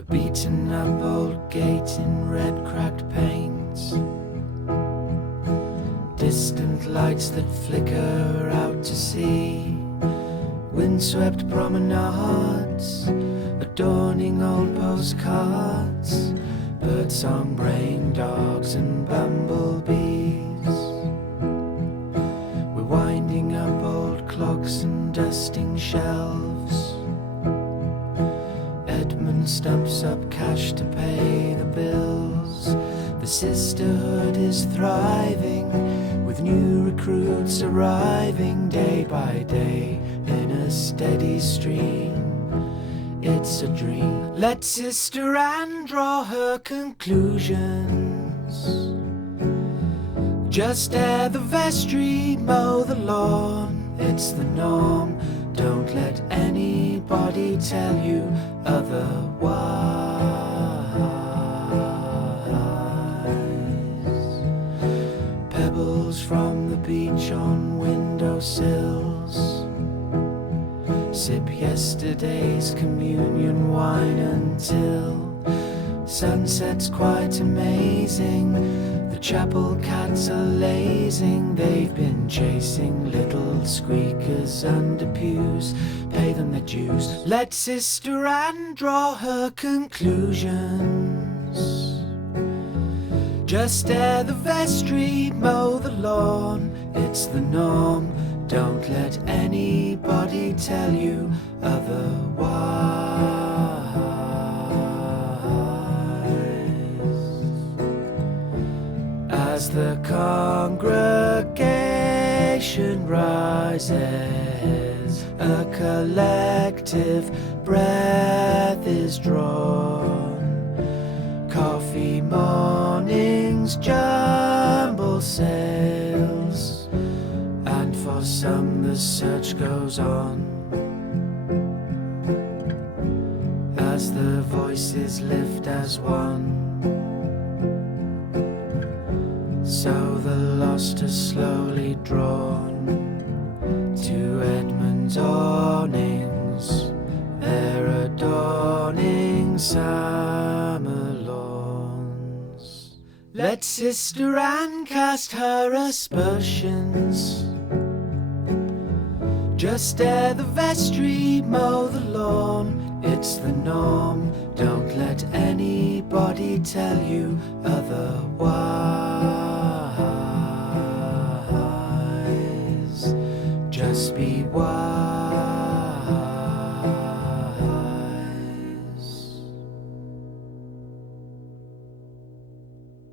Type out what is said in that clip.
A beaten up old gate in red cracked panes, distant lights that flicker out to sea, windswept promenades, adorning old postcards, birdsong brain dogs and bumblebees. We're winding up old clocks and dusting shelves. Edmund stumps up cash to pay the bills. The sisterhood is thriving, with new recruits arriving day by day in a steady stream. It's a dream. Let Sister Anne draw her conclusions. Just ere the vestry, mow the lawn. It's the norm. Don't let anybody tell you otherwise. Pebbles from the beach on windowsills. Sip yesterday's communion wine until sunset's quite amazing. The chapel cats are lazing. They've been chasing little squeakers under pews. Pay them their dues. Let Sister Anne draw her conclusions. Just ere the vestry, mow the lawn. It's the norm. Don't let anybody tell you otherwise. As the congregation rises, a collective breath is drawn. Coffee mornings, jumble sales, and for some the search goes on. As the voices lift as one, so the lost are slowly drawn to Edmund's awnings, their adorning summer lawns. Let Sister Anne cast her aspersions. Just ere the vestry, mow the lawn. It's the norm. Don't let anybody tell you otherwise.